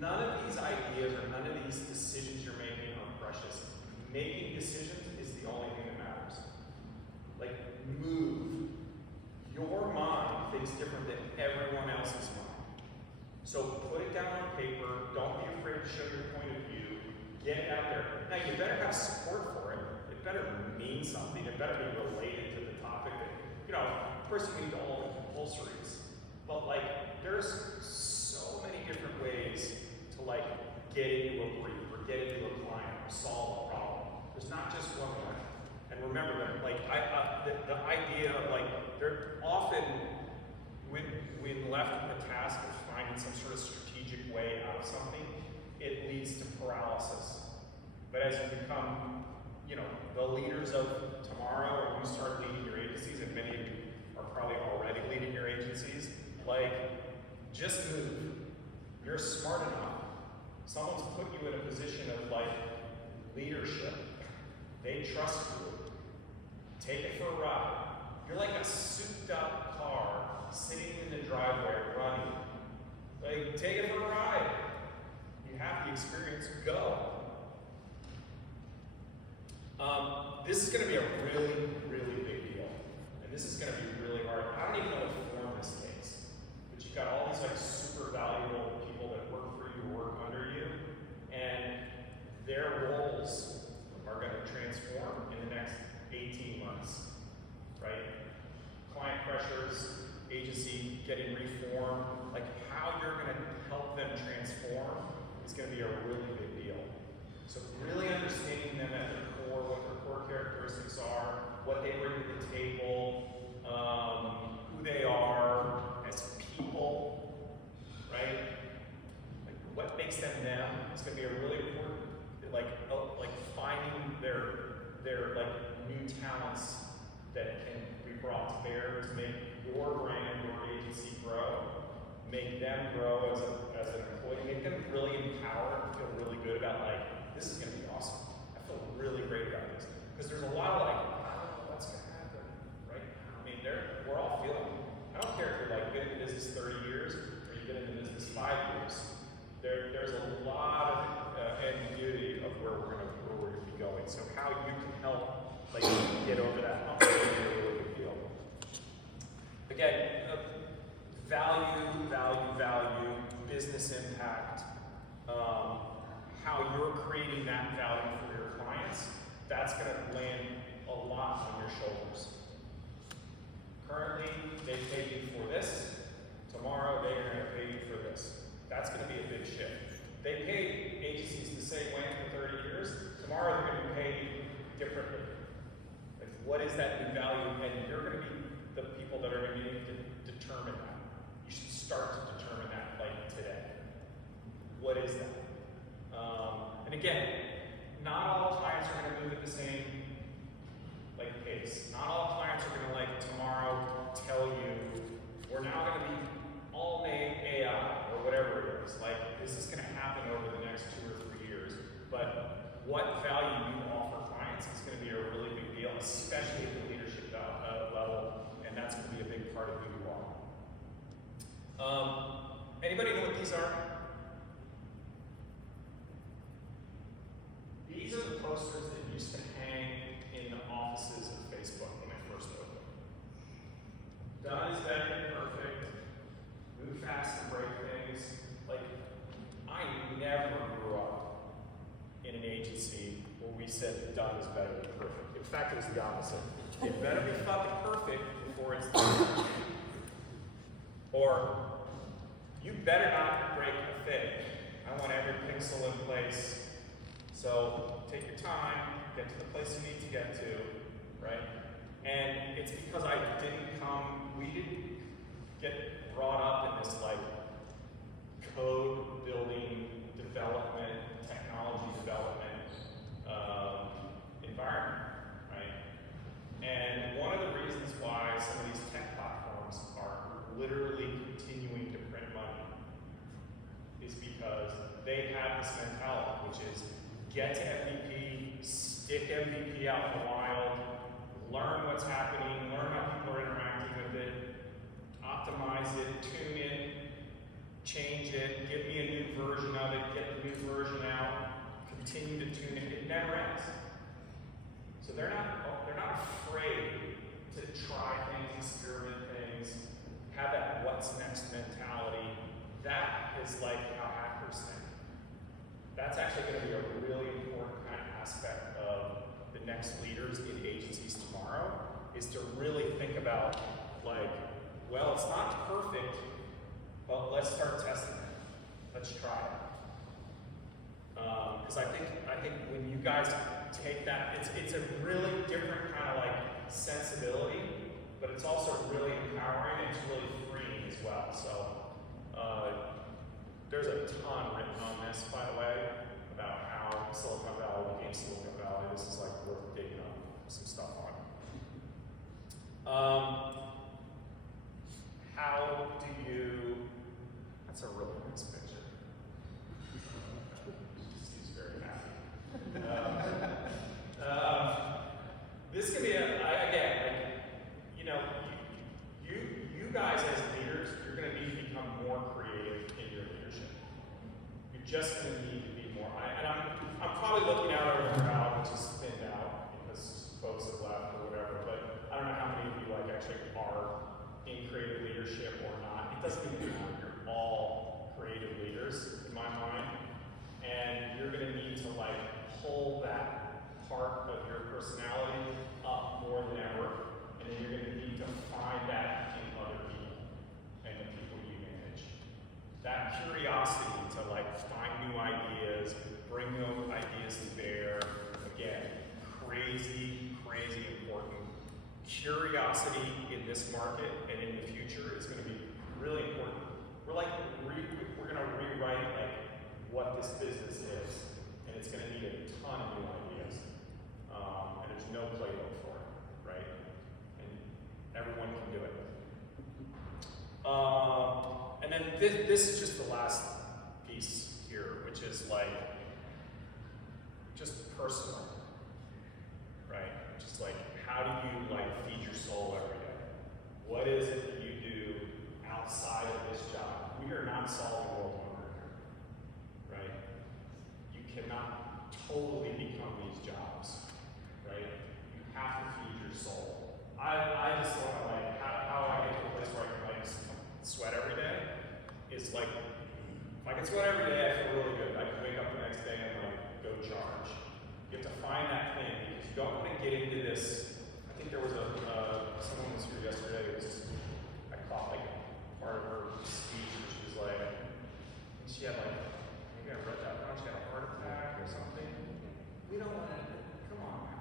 none of these ideas or none of these decisions you're making are precious. Making decisions is the only thing that matters. Move. Your mind thinks different than everyone else's mind. So put it down on paper. Don't be afraid to show your point of view. Get it out there. Now, you better have support for it. It better mean something. It better be related to the topic. Of course, you need all the compulsories. But, there's so many different ways to, get into a brief or get into a client or solve a problem. There's not just one way. And remember that, the idea of, they're often, when left with the task of finding some sort of strategic way out of something, it leads to paralysis. But as you become, the leaders of tomorrow, or you start leading your agencies, and many of you are probably already leading your agencies, just move. You're smart enough. Someone's put you in a position of leadership. They trust you. Take it for a ride. You're like a souped up car sitting in the driveway running. Take it for a ride. You have the experience, go. This is going to be a really, really big deal. And this is going to be really hard. I don't even know what form this takes. But you've got all these super valuable people that work for you, work under you, and their roles are going to transform in the next 18 months, right? Client pressures, agency getting reformed, how you're going to help them transform is going to be a really big deal. So really understanding them at their core, what their core characteristics are, what they bring to the table, who they are as people, right? What makes them them is going to be a really important, finding their new talents that can be brought to bear to make your brand, your agency grow, make them grow as an employee, make them really empowered, feel really good about like, this is gonna be awesome. I feel really great about this. Because there's a lot of like, I don't know what's gonna happen, right? I mean, we're all feeling it. I don't care if you're like been in business 30 years or you've been in business 5 years. There's a lot of ambiguity of where we're gonna be going. So how you can help like get over that hump is a really big deal. Again, value, business impact, how you're creating that value for your clients, that's going to land a lot on your shoulders. Currently, they pay you for this. Tomorrow, they're going to pay you for this. That's going to be a big shift. They paid agencies the same way for 30 years. Tomorrow, they're going to be paid differently. Like, what is that new value? And you're going to be the people that are going to be able to determine that. You should start to determine that like today. What is that? And again, not all clients are going to move at the same like pace. Not all clients are going to like tomorrow tell you we're now going to be all AI or whatever it is. Like this is going to happen over the next 2 or 3 years. But what value you offer clients is going to be a really big deal, especially at the leadership level, and that's going to be a big part of who you are. Anybody know what these are? These are the posters that used to hang in the offices of Facebook when they first opened. Done is better than perfect. Move fast and break things. Like, I never grew up in an agency where we said done is better than perfect. In fact, it was the opposite. It better be fucking perfect before it's done. Or, you better not break a thing. I want every pixel in place. So take your time, get to the place you need to get to, right? And it's because we didn't get brought up in this like code building, development, technology development environment, right? And one of the reasons why some of these tech platforms are literally continuing to print money is because they have this mentality, which is get to MVP, stick MVP out in the wild, learn what's happening, learn how people are interacting with it, optimize it, tune it, change it, give me a new version of it, get the new version out, continue to tune it. It never ends. So they're not afraid to try things, experiment things, have that what's next mentality. That is like how hackers think. That's actually going to be a really important kind of aspect of the next leaders in agencies tomorrow, is to really think about like, well, it's not perfect, but let's start testing it. Let's try it. Because I think when you guys take that, it's a really different kind of like sensibility, but it's also really empowering and it's really freeing as well. So there's a ton written on this, by the way, about how Silicon Valley became Silicon Valley. This is like worth digging up some stuff on. How do you? That's a really nice picture. He's very happy. This can be again, like, you know, you guys as leaders, you're going to need to become more creative in your leadership. You're just going to need to be more. I'm probably looking out over the crowd, which is thinned out because folks have left or whatever. But I don't know how many of you like actually are in creative leadership or not. It doesn't even matter. You're all creative leaders in my mind, and you're going to need to like pull that part of your personality up more than ever, and then you're going to need to find that in other people and the people you manage. That curiosity to like find new ideas, bring those ideas to bear. Again, crazy important. Curiosity in this market and in the future is going to be really important. We're going to rewrite like what this business is, and it's going to need a ton of new ideas. And there's no playbook for it, right? And everyone can do it. And then this is just the last piece here, which is like just personal, right? Just like, how do you like feed your soul every day? What is it that you do outside of this job? We are not solving world hunger here, right? You cannot totally become these jobs, right? You have to feed your soul. I just want to like, how I get to a place where I can like sweat every day is like, if I can sweat every day, I feel really good. I can wake up the next day and like go charge. You have to find that thing because you don't want to get into this. I think there was someone was here yesterday who was, I caught like part of her speech where she was like, she had like, maybe I read that wrong, she had a heart attack or something. We don't want to, come on now.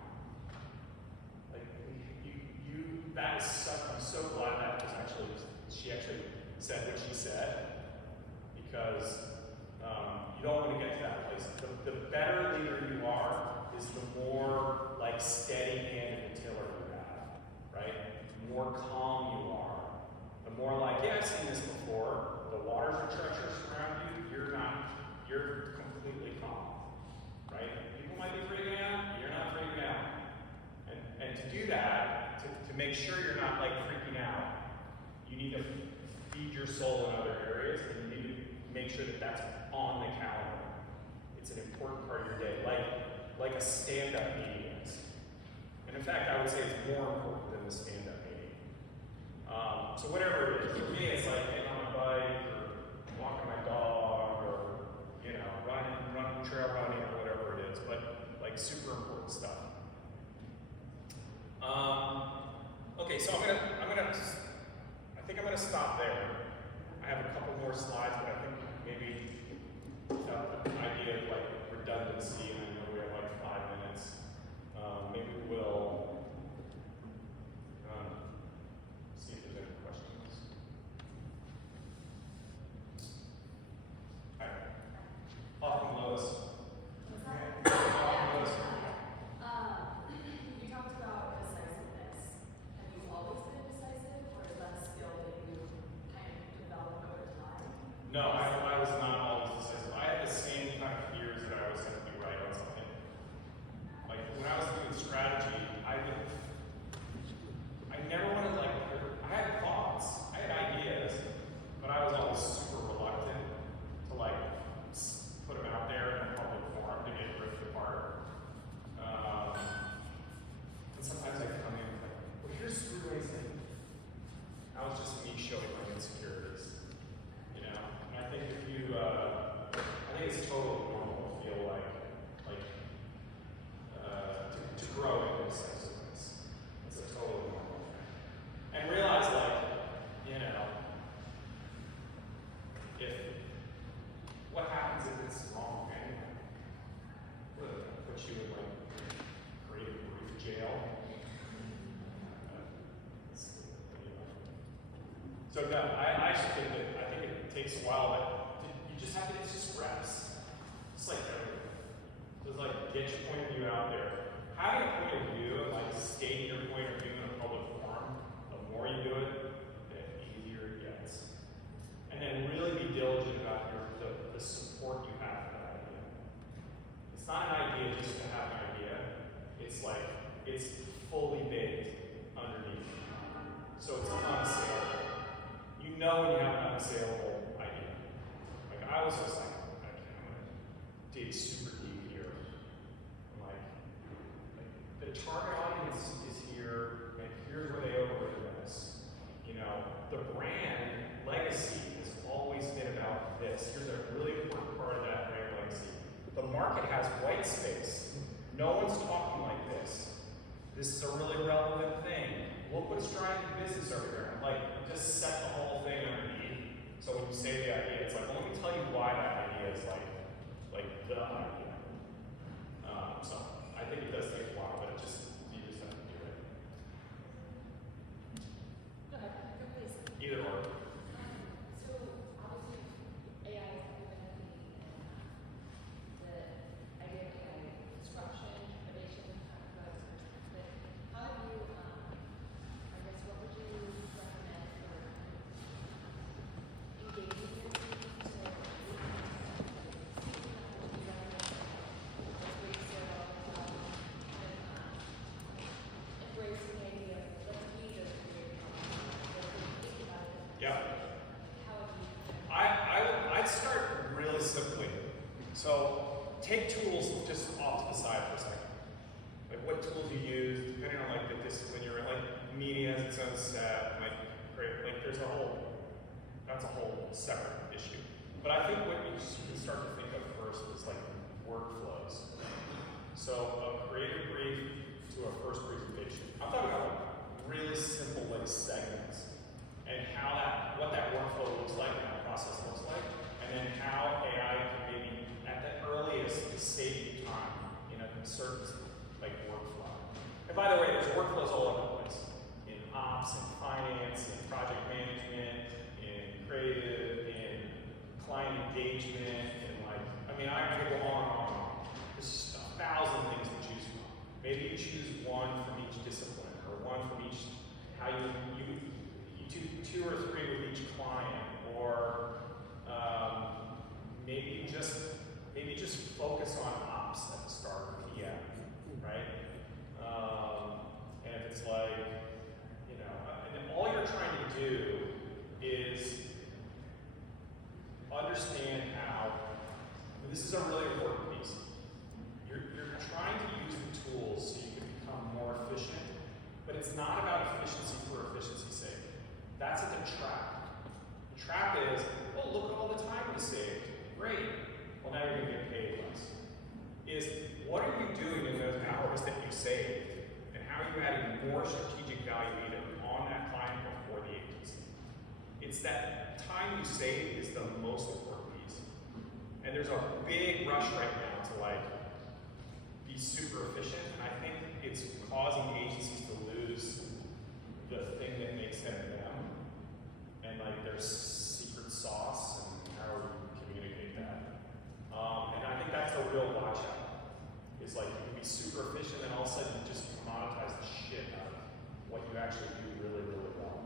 Like, that is such, I'm so glad that was actually, she actually said what she said, because you don't want to get to that place. The better leader you are is the more like steady-handed tiller you have, right? The more calm you are. The more like, yeah, I've seen this before. The waters are treacherous around you. You're completely calm, right? People might be freaking out. You're not freaking out. And to do that, to make sure you're not like freaking out, you need to feed your soul in other areas, and you need to make sure that that's on the calendar. It's an important part of your day, like a stand-up meeting is. And in fact, I would say it's more important than the stand-up meeting. So whatever it is, for me, it's like getting on my bike, or walking my dog, or running trail running, or whatever it is. But like super important stuff. Okay, so I think I'm gonna stop there. I have a couple more slides, but I think maybe the idea of like redundancy, and I know we have like 5 minutes. Maybe we'll see if there's any questions. All right. Welcome, Lois. Welcome, Lois. You talked about decisiveness. Have you always been decisive, or is that a skill that you kind of develop over time? No, I was not always decisive. I had the same kind of fears that I was going to be right on something. Like when I was doing strategy, I never wanted like, I had thoughts, I had ideas, but I was always super reluctant to like put them out there in a public forum to get ripped apart. And sometimes I come in and like, well, here's 3 ways that that was just me showing my insecurities. You know, and I think if you, I think it's totally normal to feel like to grow in decisiveness. It's a totally normal thing. And realize if what happens if it's wrong anyway? What, put you in like creative brief jail? So no, I actually think it takes a while, but you just have to, it's just reps. Just like everything. Just like get your point of view out there. Having a point of view and like stating your point of view in a public forum, the more you do it, the easier it gets. And then really be diligent about the support you have for that idea. It's not an idea just to have an idea. It's like, it's fully baked underneath. So it's unassailable. You know when you have an unassailable idea. Like I was just like, I can't dig super deep here. I'm like the target audience is here, and here's where they overrated us. You know, the brand legacy has always been about this. Here's a really important part of that brand legacy. The market has white space. No one's talking like this. This is a really relevant thing. Look what's driving business over here. Like, just set the whole thing underneath. So when you say the idea, it's like, well, let me tell you why that idea is like the idea. So I think it does take a while, but you just have to do it. Go ahead, please. Either or. So obviously, AI is everything, and the idea of AI disruption, innovation, but how do you, I guess, what would you recommend Yeah. How would you? I'd start really simply. So take tools just off to the side for a second. Like what tools you use, depending on like the discipline you're in. Like media has its own set. Like great, like there's a whole. That's a whole separate issue. But I think what you can start to think of first is like workflows. So a creative brief to a first presentation. I'm talking about like really simple like segments and what that workflow looks like and that process looks like, and then how AI can maybe at the earliest save you time in a certain like workflow. And by the way, there's workflows all over the place in ops, in finance, in project management, in creative, in client engagement, and like I could go on and on. There's just 1,000 things to choose from. Maybe you choose one from each discipline, or one from each. How you do 2 or 3 with each client, or maybe just focus on ops at the start or PM, right? And if it's like, and all you're trying to do is understand how. This is a really important piece. You're trying to use the tools so you can become more efficient, but it's not about efficiency for efficiency's sake. That's at the trap. The trap is, oh, look at all the time we saved. Great. Well, now you're going to get paid less. Is what are you doing in those hours that you saved, and how are you adding more strategic value either on that client or for the agency? It's that time you save is the most important piece. And there's a big rush right now to like be super efficient, and I think it's causing agencies to lose the thing that makes them them, and like their secret sauce and how we communicate that. And I think that's the real watch out. Is like you can be super efficient, and all of a sudden you just commoditize the shit out of what you actually do really, really well.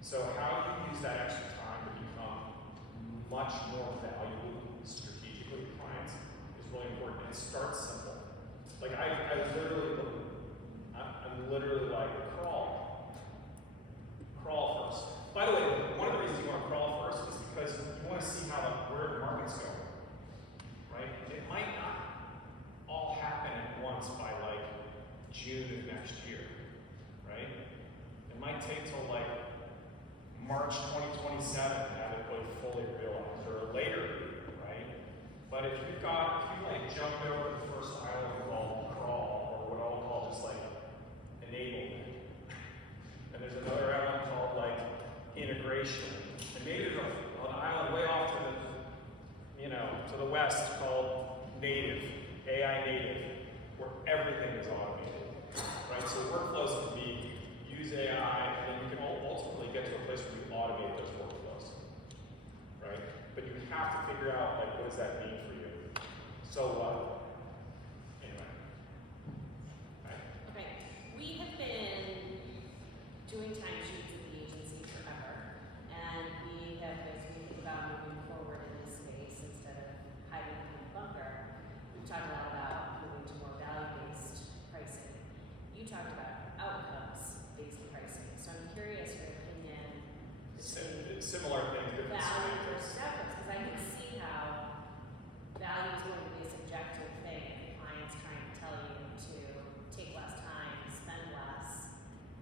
So how you use that extra time to become much more valuable strategically to clients is really important. And it starts simple. Like I'm literally like crawl first. By the way, one of the reasons you want to crawl first is because you want to see where the market's going, right? It might not all happen at once by like June of next year, right? It might take till like March 2027 to have it fully realized, or later, right? But if you like jumped over the first island called crawl, or what I'll call just like enablement, and there's another island called like integration, and maybe there's an island way off to the west called native, AI native, where everything is automated, right? So workflows can be use AI, and then you can ultimately get to a place where you automate those workflows, right? But you have to figure out like what does that mean for you. So anyway, right? Okay, we have been doing timesheets at the agency forever, and we have, as we think about moving forward in this space instead of hiding in the bunker, we've talked a lot about moving to more value-based pricing. You talked about outcomes-based pricing, so I'm curious your opinion between Similar things, different value semantics. versus outcomes, because I can see how value is going to be a subjective thing. If clients trying to tell you to take less time, spend less,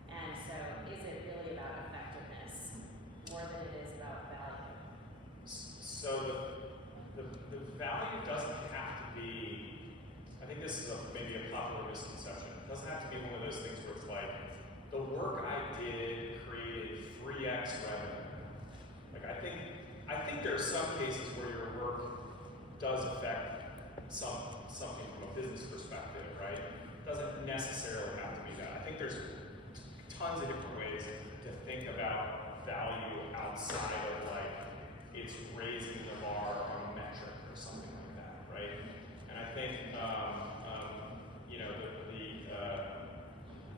and so is it really about effectiveness more than it is about value? So the value doesn't have to be, I think this is maybe a popular misconception. It doesn't have to be one of those things where it's like, the work I did created 3x revenue. Like I think there are some cases where your work does affect something from a business perspective, right? It doesn't necessarily have to be that. I think there's tons of different ways to think about value outside of like it's raising the bar on a metric or something like that, right? And I think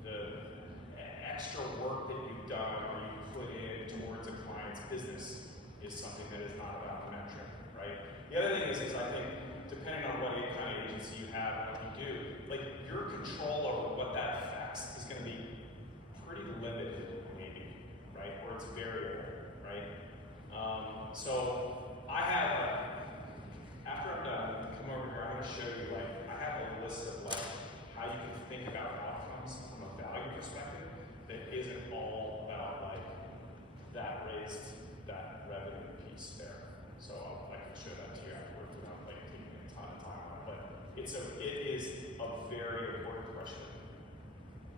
the extra work that you've done or you put in towards a client's business is something that is not about a metric, right? The other thing is I think depending on what kind of agency you have and what you do, like your control over what that affects is going to be pretty limited, maybe, right? Or it's variable, right? So I have, after I'm done, come over here, I'm gonna show you, like, I have a list of, like, how you can think about outcomes from a value perspective that isn't all about, like, that raised, that revenue piece there. So I can show that to you afterwards without, like, taking a ton of time on it. But it is a very important question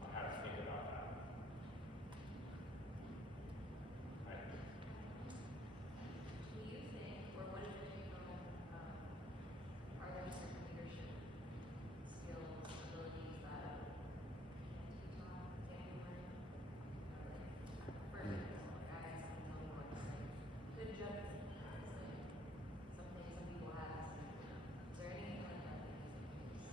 on how to think about that. Right. Do you think, or what is your take on, are there certain leadership skills, abilities that can't be taught, can't be learned? For example, like I had someone tell me once, like, good judgment is like something some people have, some people don't. Is there anything like that that you think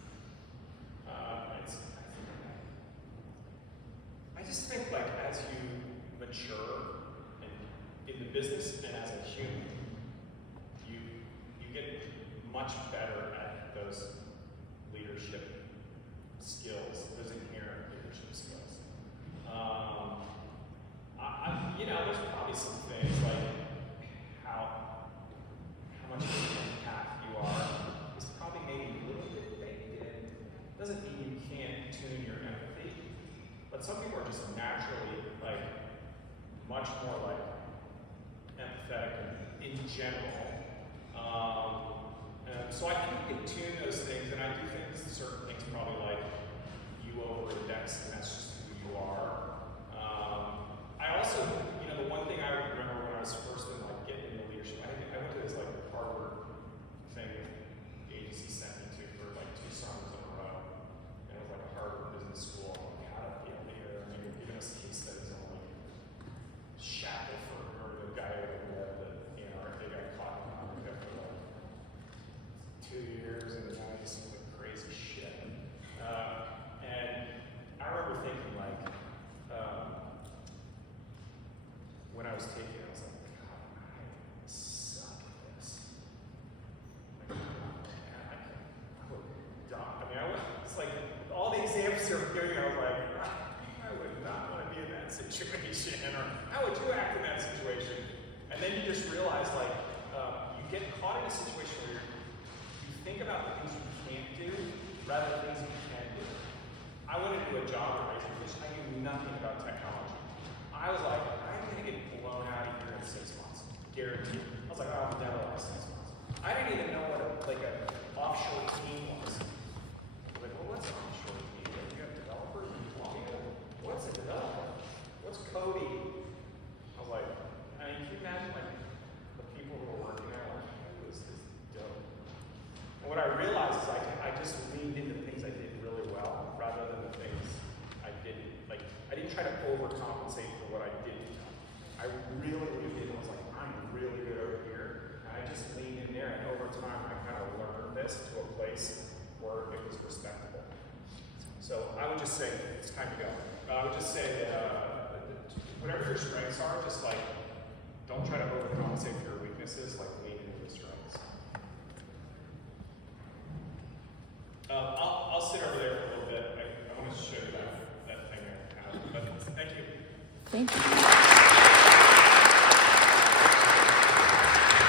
I just think, like, as you mature in the business and as a human, you get much better at those leadership skills, those inherent leadership skills. You know, there's probably some things like how much of an empath you are is probably maybe a little bit baked in. Doesn't mean you can't tune your empathy, but some people are just naturally, like, much more, like, empathetic in general. So I think you can tune those things, and I do think certain things probably, like, you over-index, and that's just who you are. I also, you know, the one thing I remember when I was first in, like, getting into leadership, I went to this, like, Harvard thing the agency sent me to for, like, 2 summers in a row. And it was like a Harvard business school, like, how to be a leader. I mean, they're giving us case studies on, like, Shackelford, or the guy over there that, you know, they got caught in America for, like, 2 years, and now he's some, like, crazy shit. And I remember thinking, like, when I was taking it, I was like, God, I suck at this. Like, man, I would die. I mean, it's like, all the exams they were giving, I was like, I would not want to be in that situation, or how would you act in that situation? And then you just realize, like, you get caught in a situation where you think about the things you can't do rather than things you can do. I went into a job at which I knew nothing about technology. I was like, I'm gonna get blown out of here in 6 months, guaranteed. I was like, oh, I'll never last 6 months. I didn't even know what an offshore team was. I was like, well, what's an offshore team? Like, you have developers in Colombia? What's a developer? What's coding? I was like, I mean, can you imagine, like, the people who were working there? Like, it was just dope. And what I realized is I just leaned into things I did really well rather than the things I didn't. Like, I didn't try to overcompensate for what I didn't do. I really leaned in and was like, I'm really good over here. And I just leaned in there, and over time, I kind of learned this to a place where it was respectable. So I would just say, it's time to go. I would just say that whatever your strengths are, just, like, don't try to overcompensate for your weaknesses, like, lean into your strengths. I'll sit over there for a little bit. I want to show you that thing there. But thank you. Thank you.